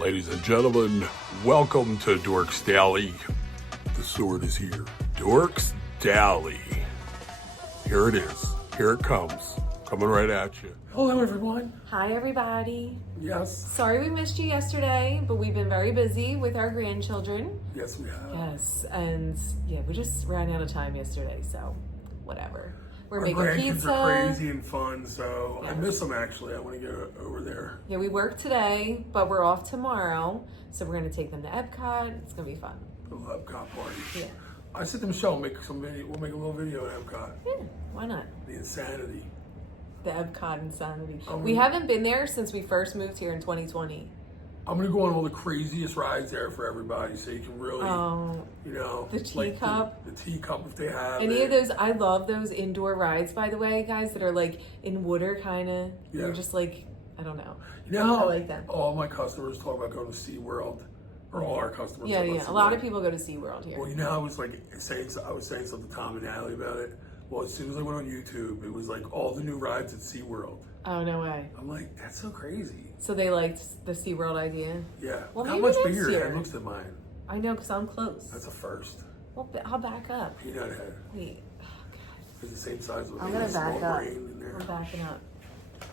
Ladies and gentlemen, welcome to Dorks Daily. The sword is here. Dorks Daily. Here it is. Here it comes. Coming right at you. Hello, everyone. Hi, everybody. Yes. Sorry we missed you yesterday, but we've been very busy with our grandchildren. Yes, we have. Yes, and yeah, we just ran out of time yesterday, so whatever. We're Our making grandkids pizza. are crazy and fun, so Yes. I miss them actually. I want to get over there. Yeah, we work today, but we're off tomorrow, so we're gonna take them to Epcot. It's gonna be fun. The Epcot party. Yeah. I said to Michelle, make some video. We'll make a little video at Epcot. Yeah, why not? The insanity. The Epcot insanity. Oh, We haven't been there since we first moved here in 2020. I'm gonna go on all the craziest rides there for everybody, so you can really, you know, the teacup. the teacup if they have Any it. of those, I love those indoor rides, by the way, guys, that are like in water, kind of. Yeah. You're just like, I don't know. You know how I like them. all my customers talk about going to SeaWorld, or all our customers. Yeah, talk about yeah. A SeaWorld. lot of people go to SeaWorld here. Well, you know, I was saying something to Tom and Natalie about it. Well, as soon as I went on YouTube, it was like all the new rides at SeaWorld. Oh, no way. I'm like, that's so crazy. So they liked the SeaWorld idea? Yeah. Well, How maybe much next bigger year. it looks than mine. I know, because I'm close. That's a first. Well, I'll back up. Peanut head. Wait. Oh, God. It's the same size as I'm me. going A to small back up. brain in there. I'm backing up.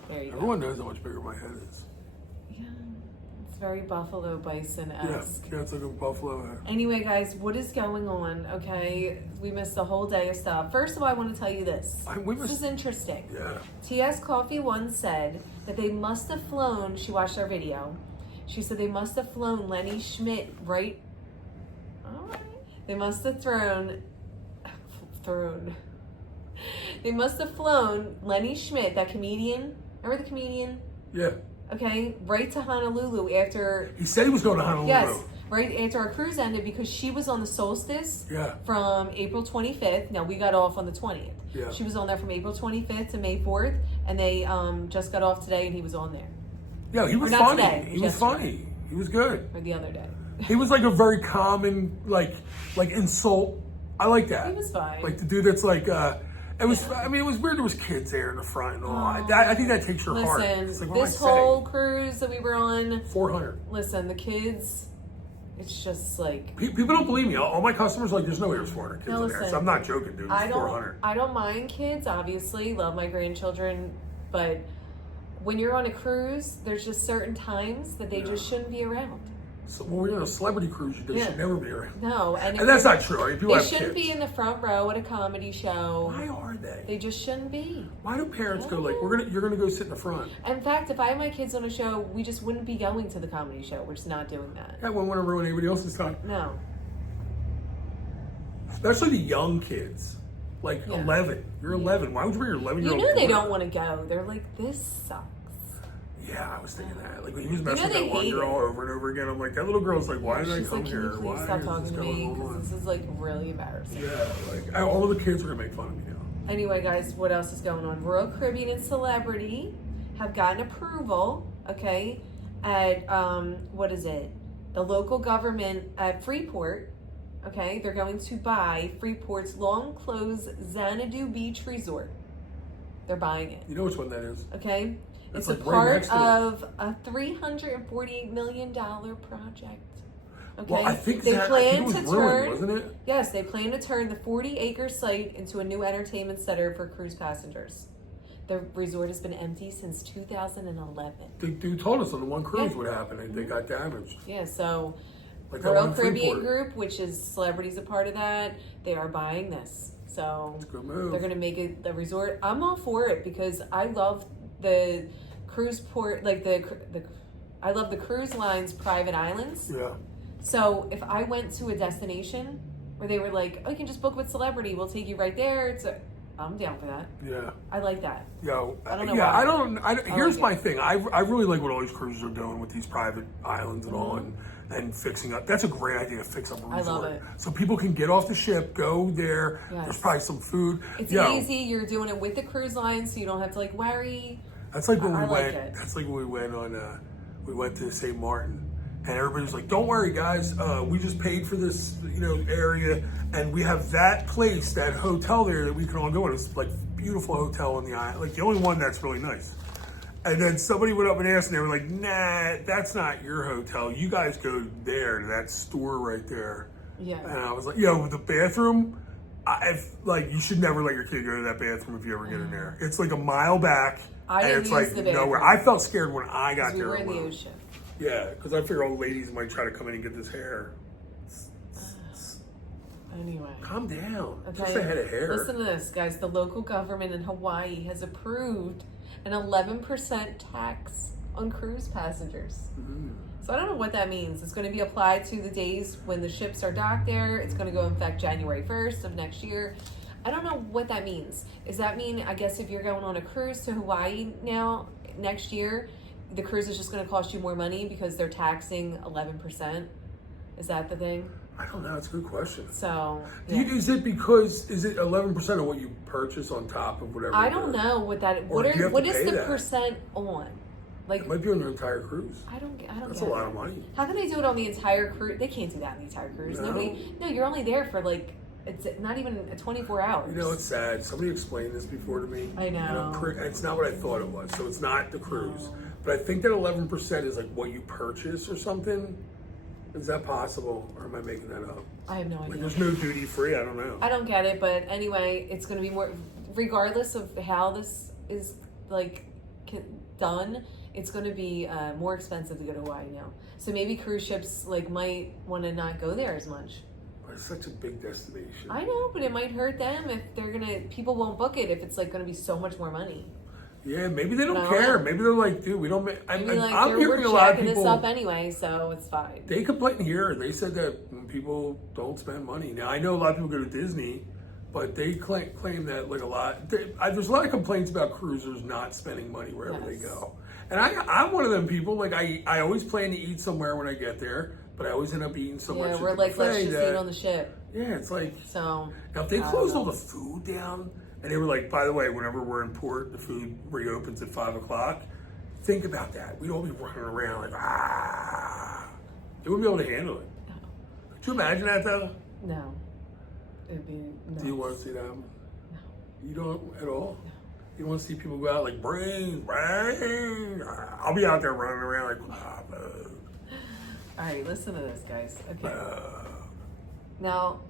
There you Everyone knows how much bigger my head is. go. Yeah. It's very Buffalo Bison-esque. Yeah, it's like a buffalo head. Anyway, guys, what is going on? Okay, we missed a whole day of stuff. First of all, I want to tell you this. This is interesting. Yeah. TS Coffee once said that they must have flown. She watched our video. She said they must have flown Lenny Schmidt right. All right. They must have thrown. They must have flown Lenny Schmidt, that comedian. Remember the comedian? Yeah. Okay, right to Honolulu after. He said he was going to Honolulu. Yes, right after our cruise ended because she was on the solstice. Yeah. From April 25th. Now we got off on the 20th. Yeah. She was on there from April 25th to May 4th, and they just got off today, and he was on there. Yeah, he was Or not funny. today, He was funny. He was good. Or the other day. He was like a very common, like insult. I like that. He was fine. Like the dude that's like, it was. I mean, it was weird. There was kids there in the front and all. I think that takes your heart. Listen, It's like, what am I this whole saying? cruise that we were on. 400. Listen, the kids. It's just like. People don't believe me. All my customers are like, there's no way there's 400 kids No, in there. listen, So I'm not joking, dude. It's 400. I don't mind kids. Obviously, love my grandchildren, but when you're on a cruise, there's just certain times that they just shouldn't be around. So when we're on a celebrity cruise, they should never be around. No, And that's not true. I mean, people They have shouldn't kids. be in the front row at a comedy show. Why are they? They just shouldn't be. Why do parents go like, you're gonna go sit in the front? In fact, if I had my kids on a show, we just wouldn't be going to the comedy show. We're just not doing that. Yeah, we want to ruin anybody else's time. No. Especially the young kids. Like 11. You're 11. Why would you bring your 11-year-old? You know they don't want to go. They're like, this sucks. Yeah, I was thinking that. Like when he was messing with they that one hate girl over and over again, I'm like, that little girl's like, why did I She's come like, here? can you please Why stop is talking this to me? going Because on? this is like really embarrassing. Yeah, like all of the kids are gonna make fun of me now. Anyway, guys, what else is going on? Royal Caribbean and Celebrity have gotten approval, okay, at, what is it? The local government at Freeport, okay? They're going to buy Freeport's long-closed Xanadu Beach Resort. They're buying it. You know which one that is? Okay? That's It's like a right part next to it. of a $348 million project. Okay? Well, I think they that plan it was to ruined, turn, wasn't it? Yes, they plan to turn the 40-acre site into a new entertainment center for cruise passengers. The resort has been empty since 2011. The dude told us on the one cruise what happened, and they got damaged. Yeah, so Like that Royal one in Caribbean Freeport. Group, which is celebrities a part of that, they are buying this. So It's a good move. they're going to make it the resort. I'm all for it because I love the cruise port, like I love the cruise line's private islands. Yeah. So if I went to a destination where they were like, oh, you can just book with Celebrity, we'll take you right there. I'm down for that. Yeah. I like that. Yeah. I don't know Yeah, why. here's like my it. thing. I really like what all these cruises are doing with these private islands and all, and fixing up. That's a great idea to fix up a resort. I love it. So people can get off the ship, go there. Yes. There's probably some food. It's Yo, easy. You're doing it with the cruise line, so you don't have to worry. That's like when I we like went. it. That's like when we went on. We went to St. Martin, and everybody was like, "Don't worry, guys. We just paid for this, area, and we have that place, that hotel there that we can all go in. It's like beautiful hotel on the island, like the only one that's really nice." And then somebody went up and asked, and they were like, nah, that's not your hotel. You guys go there to that store right there. Yeah. And I was like, with the bathroom, you should never let your kid go to that bathroom if you ever get in there. It's like a mile back. I didn't use the bathroom. Nowhere. I felt scared when I got there. We were in the ocean. Yeah, because I figure old ladies might try to come in and get this hair. Anyway. Calm down. Okay. Just a head of hair. Listen to this, guys. The local government in Hawaii has approved an 11% tax on cruise passengers. So I don't know what that means. It's going to be applied to the days when the ships are docked there. It's going to go in effect January 1st of next year. I don't know what that means. Does that mean, I guess, if you're going on a cruise to Hawaii now, next year, the cruise is just going to cost you more money because they're taxing 11%? Is that the thing? I don't know. It's a good question. So, is it 11% of what you purchase on top of whatever? I don't know what that. What is the percent on? Like, it might be on your entire cruise. I don't That's get a lot of money. How can they do it on the entire cruise? They can't do that on the entire cruise. No. No, you're only there for it's not even 24 hours. It's sad. Somebody explained this before to me. I know. And it's not what I thought it was. So it's not the cruise. But I think that 11% is like what you purchase or something. Is that possible? Or am I making that up? I have no idea. There's no duty free. I don't know. I don't get it. But anyway, it's going to be more, regardless of how this is done, it's going to be more expensive to go to Hawaii now. So maybe cruise ships might want to not go there as much. But it's such a big destination. I know, but it might hurt them if people won't book it if it's going to be so much more money. Yeah, maybe they don't care. Maybe they're like, dude, we don't make... I'm hearing a lot of people... this up anyway, so it's fine. They complain here. They said that people don't spend money. Now, I know a lot of people go to Disney, but they claim that a lot... there's a lot of complaints about cruisers not spending money wherever they go. And I'm one of them people. I always plan to eat somewhere when I get there, but I always end up eating so much. Yeah, we're let's just eat on the ship. Yeah, it's like... So... Now, if they closed all the food down... And they were like, by the way, whenever we're in port, the food reopens at 5 o'clock. Think about that. We'd all be running around They wouldn't be able to handle it. No. Could you imagine that, though? No. It'd be nuts. Do you want to see that? No. You don't at all? No. You want to see people go out like, brains. I'll be out there running around All right, listen to this, guys. Okay. Now...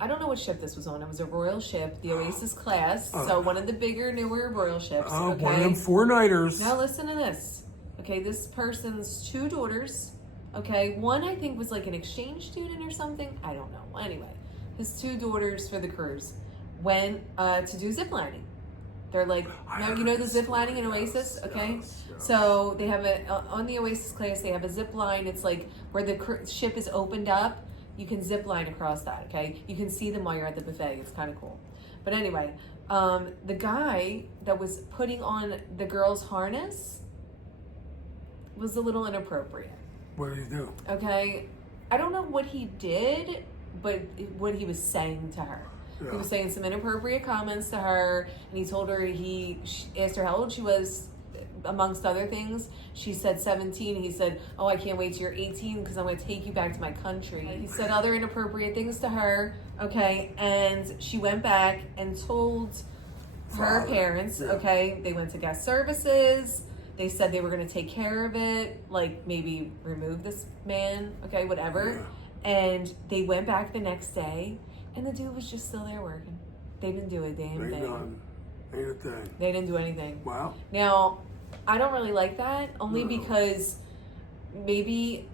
I don't know what ship this was on. It was a royal ship, the Oasis class. So one of the bigger, newer royal ships. Okay? One of them 4-nighters. Now listen to this. Okay, this person's 2 daughters. Okay, one I think was an exchange student or something. I don't know. Anyway, his 2 daughters for the cruise went to do zip lining. They're the zip lining in Oasis? Okay. Yes. So they have on the Oasis class, they have a zip line. It's where the ship is opened up. You can zip line across that, okay? You can see them while you're at the buffet. It's kind of cool. But anyway, the guy that was putting on the girl's harness was a little inappropriate. What did he do? Okay. I don't know what he did, but what he was saying to her. Yeah. He was saying some inappropriate comments to her, and he told her, he asked her how old she was, amongst other things. She said 17. He said, oh, I can't wait till you're 18 because I'm going to take you back to my country. He said other inappropriate things to her, okay, and she went back and told her parents, okay, they went to guest services. They said they were going to take care of it, maybe remove this man, okay, whatever. Yeah. And they went back the next day, and the dude was just still there working. They didn't do a damn thing. Ain't a thing. They didn't do anything. Wow. Now, I don't really like that, only because maybe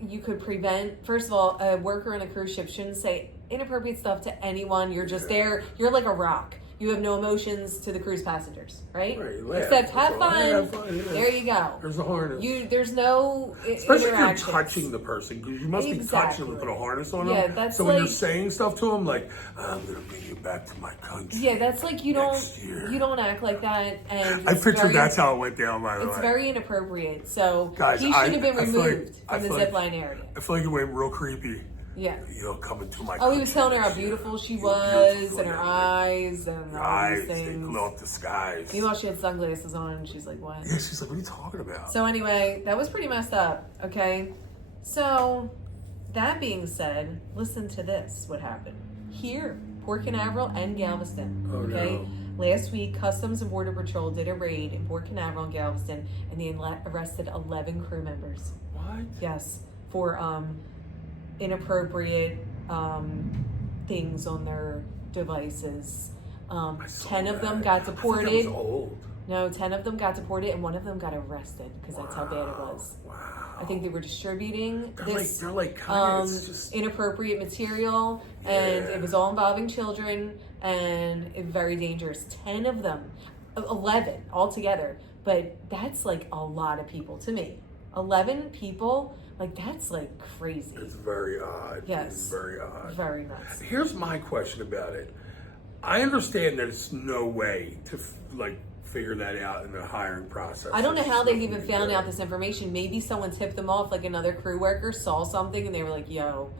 you could prevent, first of all, a worker on a cruise ship shouldn't say inappropriate stuff to anyone. You're just there. You're like a rock. You have no emotions to the cruise passengers, right? Except have fun. There you go. There's a harness. There's no especially if you're touching the person, because you must be touching them to put a harness on them. Yeah, that's so when you're saying stuff to them, I'm gonna bring you back to my country. Yeah, that's you don't act like that. And I pictured that's how it went down. By the way, it's very inappropriate. So guys, he should have been removed from the zipline area. I feel like it went real creepy. Yeah. Coming to my he was telling her how beautiful she was, and her eyes, and all these things. They glow up the skies. Meanwhile, she had sunglasses on, and she's like, what? Yeah, she's like, what are you talking about? So anyway, that was pretty messed up, okay? So, that being said, listen to this, what happened. Here, Port Canaveral and Galveston, okay? Last week, Customs and Border Patrol did a raid in Port Canaveral and Galveston, and they arrested 11 crew members. What? Yes, for inappropriate things on their devices. 10 of them got deported. I thought that was old. No, 10 of them got deported, and one of them got arrested because that's how bad it was. Wow. I think they were distributing They're like kind of, it's just inappropriate material, and it was all involving children, and very dangerous. 10 of them, 11 altogether, but that's like a lot of people to me. 11 people, like that's like crazy. It's very odd. Yes. It's very odd. Very nuts. Here's my question about it. I understand that it's no way to figure that out in the hiring process. I don't know how they even found out this information. Maybe someone tipped them off, like another crew worker saw something and they were like, yo,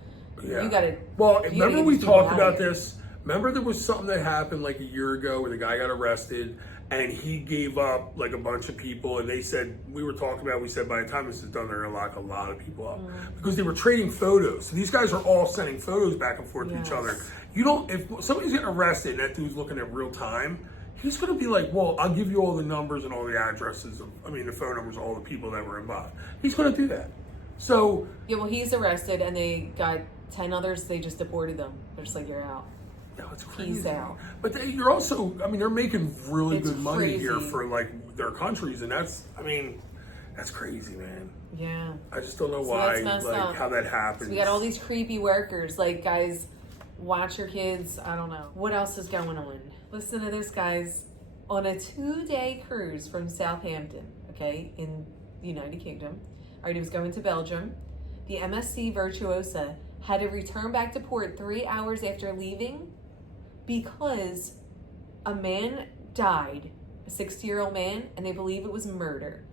you gotta. Well, remember we talked about this? Remember there was something that happened like a year ago where the guy got arrested and he gave up like a bunch of people, and they said, we said by the time this is done, they're gonna lock a lot of people up because they were trading photos. So these guys are all sending photos back and forth to each other. If somebody's getting arrested and that dude's looking at real time, he's going to be like, well, I'll give you all the numbers and all the addresses, the phone numbers of all the people that were involved. He's going to do that. So. Yeah, well, he's arrested and they got 10 others, they just deported them. They're just like, you're out. No, it's crazy. He's out. But you're also, they're making really good money crazy. here for like their countries, and that's crazy, man. Yeah. I just don't know why, that's messed up. how that happens. So we got all these creepy workers, like, guys, watch your kids. I don't know. What else is going on? Listen to this, guys. On a 2-day cruise from Southampton, okay, in the United Kingdom. All right, he was going to Belgium. The MSC Virtuosa had to return back to port 3 hours after leaving because a man died, a 60-year-old man, and they believe it was murder.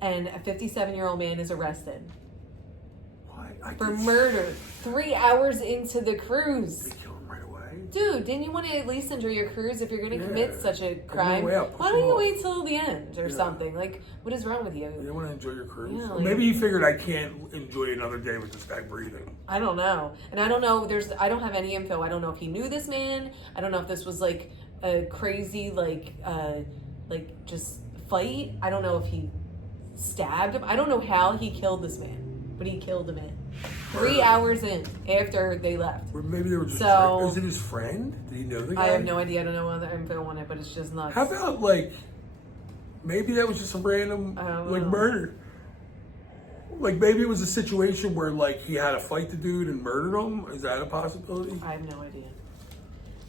And a 57-year-old man is arrested. For murder 3 hours into the cruise. They kill him right away. Dude, didn't you want to at least enjoy your cruise if you're going to commit such a crime? Why don't you wait till the end or something? Like, what is wrong with you? You don't want to enjoy your cruise? Yeah, Maybe he figured I can't enjoy another day with this guy breathing. I don't know. And I don't know, I don't have any info. I don't know if he knew this man. I don't know if this was like a crazy, just fight. I don't know if he stabbed him. I don't know how he killed this man, but he killed him 3 hours in after they left. Or maybe they were just is it his friend? Did he know the guy? I have no idea. I don't know other info on it, but it's just nuts. How about maybe that was just a random murder? Like maybe it was a situation where he had to fight the dude and murdered him. Is that a possibility? I have no idea.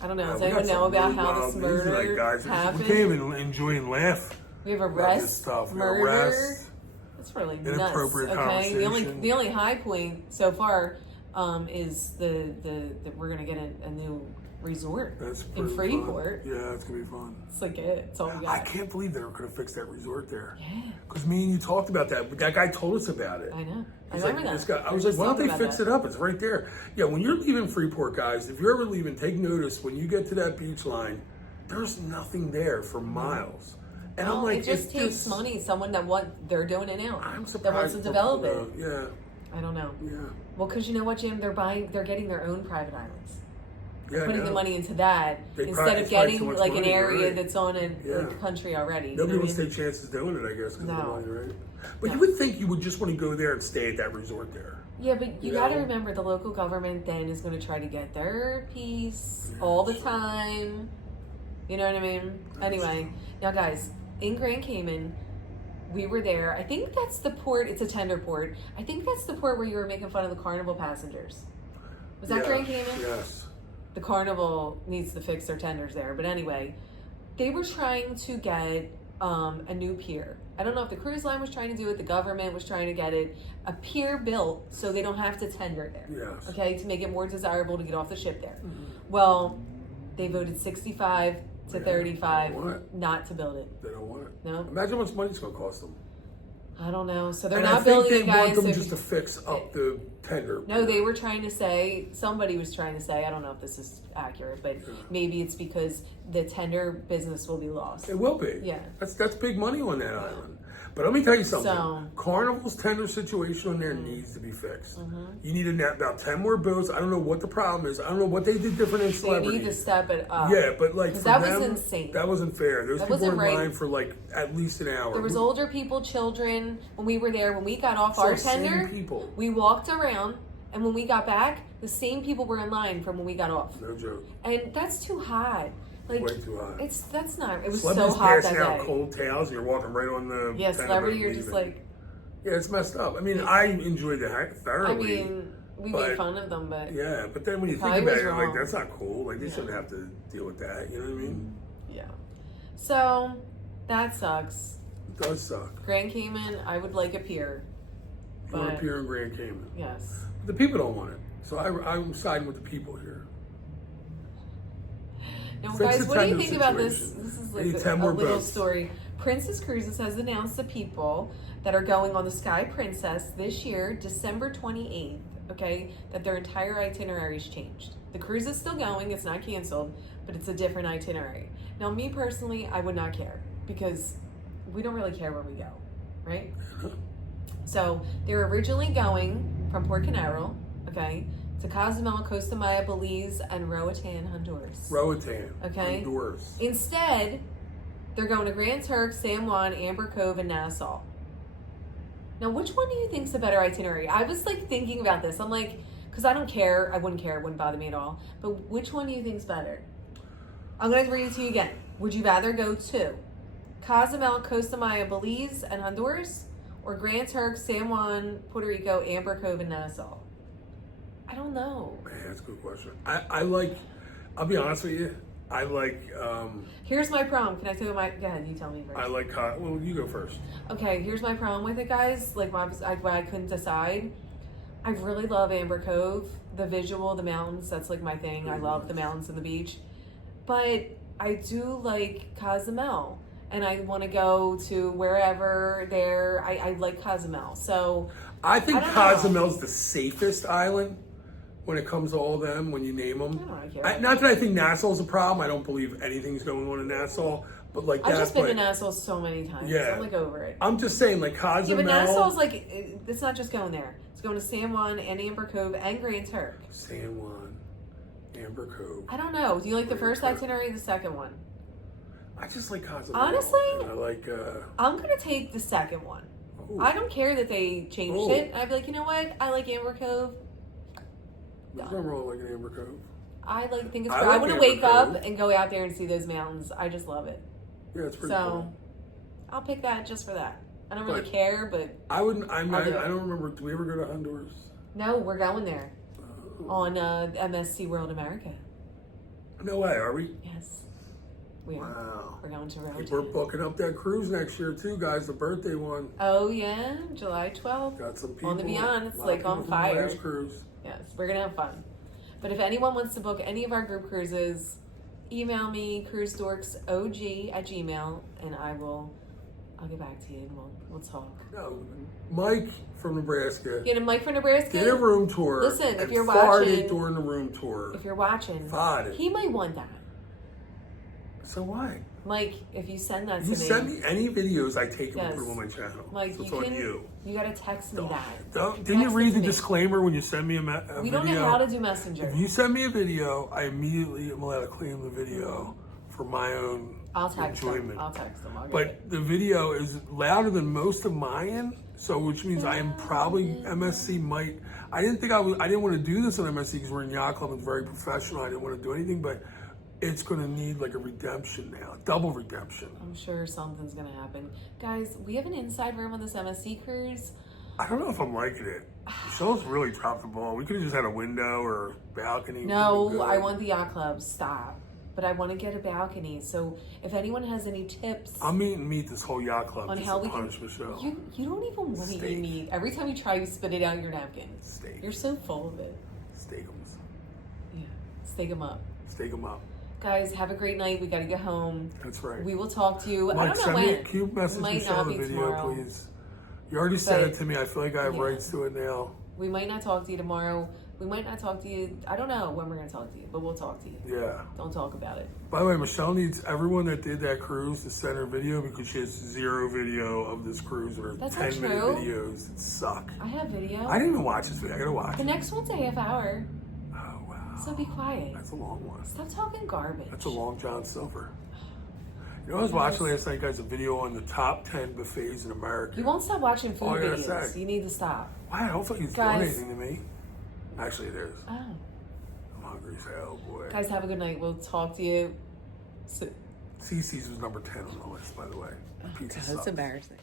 I don't know. Does anyone know about how this murder happened? We can't even enjoy and laugh. We have arrest, murder. That's really nuts. Inappropriate conversation. The only high point so far is the we're gonna get a new resort in Freeport. Fun. Yeah, it's gonna be fun. It's like it's all we got. I can't believe they were gonna fix that resort there. Yeah. Because me and you talked about that. That guy told us about it. I know. I remember that. This guy, I was like, why don't they fix it up? It's right there. Yeah, when you're leaving Freeport, guys, if you're ever leaving, take notice when you get to that beach line, there's nothing there for miles. And I'm like, it just takes money. Someone they're doing it now. I'm surprised that wants to develop it. Yeah. I don't know. Yeah. Well, because you know what, Jim, they're getting their own private islands. Yeah, putting the money into that instead of getting an area that's on a country already. Nobody wants to take chances doing it, I guess. Because of the money, right? But No. you would think you would just want to go there and stay at that resort there. Yeah, but you got to remember the local government then is going to try to get their piece all the time. You know what I mean? Anyway, now guys, in Grand Cayman, we were there. I think that's the port. It's a tender port. I think that's the port where you were making fun of the Carnival passengers. Was that Grand Cayman? Yes. The Carnival needs to fix their tenders there. But anyway, they were trying to get a new pier. I don't know if the cruise line was trying to do it, the government was trying to get it, a pier built so they don't have to tender there. Yes. Okay, to make it more desirable to get off the ship there. Mm-hmm. Well, they voted 65 to 35 not to build it. They don't want it. No. Imagine how much money it's going to cost them. I don't know. So they're not building it, guys. I think they want them just to fix up the tender. No, they were trying to say, somebody was trying to say, I don't know if this is accurate, but maybe it's because the tender business will be lost. It will be. Yeah. That's big money on that island. But let me tell you something. So, Carnival's tender situation on there needs to be fixed. Mm-hmm. You need about 10 more boats. I don't know what the problem is. I don't know what they did different in they Celebrity. need to step it up. Yeah, but like for that them, was insane. That wasn't fair. Those That people were in wasn't line right. for like at least an hour. There was older people, children. When we were there, when we got off our tender, people. we walked around, and when we got back, the same people were in line from when we got off. No joke. And that's too hot. Like, way too hot. That's not. It was Celebrities so hot passing that out day. cold towels, and you're walking right on the. Yeah, Celebrity, you're just like. Yeah, it's messed up. I mean, I enjoyed it thoroughly. I mean, we made fun of them, but yeah. But then when you think about it, you're like, that's not cool. Like they shouldn't have to deal with that. You know what I mean? Yeah. So that sucks. It does suck. Grand Cayman, I would like a pier. You want a pier in Grand Cayman? Yes. The people don't want it, so I'm siding with the people here. Now, guys, what do you think about this? This is like a little story. Princess Cruises has announced the people that are going on the Sky Princess this year, December 28th, okay, that their entire itinerary's changed. The cruise is still going, it's not canceled, but it's a different itinerary. Now, me personally, I would not care because we don't really care where we go, right? So, they're originally going from Port Canaveral, okay, to Cozumel, Costa Maya, Belize, and Roatan, Honduras. Roatan, okay. Honduras. Instead, they're going to Grand Turk, San Juan, Amber Cove, and Nassau. Now, which one do you think's the better itinerary? I was like thinking about this. I'm like, because I don't care. I wouldn't care. It wouldn't bother me at all. But which one do you think's better? I'm going to read it to you again. Would you rather go to Cozumel, Costa Maya, Belize, and Honduras, or Grand Turk, San Juan, Puerto Rico, Amber Cove, and Nassau? I don't know. Man, that's a good question. I like, I'll be honest with you, I like... here's my problem. Can I tell you my... Go ahead, you tell me first. I like... Well, you go first. Okay, here's my problem with it, guys. Like, why I couldn't decide. I really love Amber Cove. The visual, the mountains, that's like my thing. I love the mountains and the beach. But I do like Cozumel. And I want to go to wherever there... I like Cozumel. So... I think Cozumel's the safest island when it comes to all of them, when you name them. Not that I think Nassau's a problem. I don't believe anything's going on in Nassau. But like I've just been to Nassau so many times. Yeah. I'm like over it. I'm just saying, like Cozumel. Yeah, but Nassau's like, it's not just going there. It's going to San Juan and Amber Cove and Grand Turk. San Juan, Amber Cove. I don't know. Do you like the first itinerary or the second one? I just like Cozumel. Honestly, I like. I'm going to take the second one. Ooh. I don't care that they changed it. I'd be like, you know what? I like Amber Cove. There's nothing wrong with liking Amber Cove. I think it's. I want to wake up and go out there and see those mountains. I just love it. Yeah, it's pretty cool. I'll pick that just for that. I don't really care, but I wouldn't. I don't remember. Do we ever go to Honduras? No, we're going there on MSC World America. No way, are we? Yes, we are. Wow. We're going to Roatan. We're booking up that cruise next year too, guys. The birthday one. Oh yeah, July 12th. Got some people on the Beyond. It's like on fire. Cruise. Yes, we're gonna have fun. But if anyone wants to book any of our group cruises, email me cruisedorksog@gmail, and I'll get back to you and we'll talk. No, Mike from Nebraska. Get a Mike from Nebraska. Get a room tour. Listen, if you're watching, during the room tour. If you're watching, he might want that. So what? Mike, if you send that to me. You send me any videos I take and put them on my channel. Mike, so it's on you. You gotta text me that. Didn't you read the disclaimer when you send me a video? We don't know how to do Messenger. If you send me a video, I immediately am allowed to claim the video for my own enjoyment. I'll text them. But the video is louder than most of mine, so which means I am probably MSC might. I didn't want to do this on MSC because we're in yacht club and very professional. I didn't want to do anything, but it's going to need like a redemption now, double redemption. I'm sure something's going to happen. Guys, we have an inside room on this MSC cruise. I don't know if I'm liking it. Michelle's really dropped the ball. We could have just had a window or balcony. No, I want the yacht club. Stop. But I want to get a balcony. So if anyone has any tips, I'm eating meat this whole yacht club. On how we punish Michelle. You don't even want to eat meat. Every time you try, you spit it out your napkin. Steak. You're so full of it. Steakums. Yeah, steak them up. Steak them up. Guys, have a great night. We got to get home. That's right. We will talk to you. Mike, I don't know when. Can you message Michelle the video, please? You already sent it to me. I feel like I have rights to it now. We might not talk to you tomorrow, We might not talk to you. I don't know when we're going to talk to you, but we'll talk to you. Yeah. Don't talk about it. By the way, Michelle needs everyone that did that cruise to send her video because she has 0 video of this cruise or That's 10-minute not true. videos that suck. I have video. I didn't even watch this video. I gotta watch The it. next one's a half hour. Oh, wow. So be quiet. That's a long one. Stop talking garbage. That's a long John Silver. You know, I was watching last night, guys, a video on the top 10 buffets in America. You won't stop watching food All I gotta videos. say. You need to stop. Wow, hopefully he's Guys. donating to me. Actually, it is. Oh. I'm hungry as hell, boy. Guys, have a good night. We'll talk to you. CC's was number 10 on the list, by the way. Pizza God, sucks. that's embarrassing.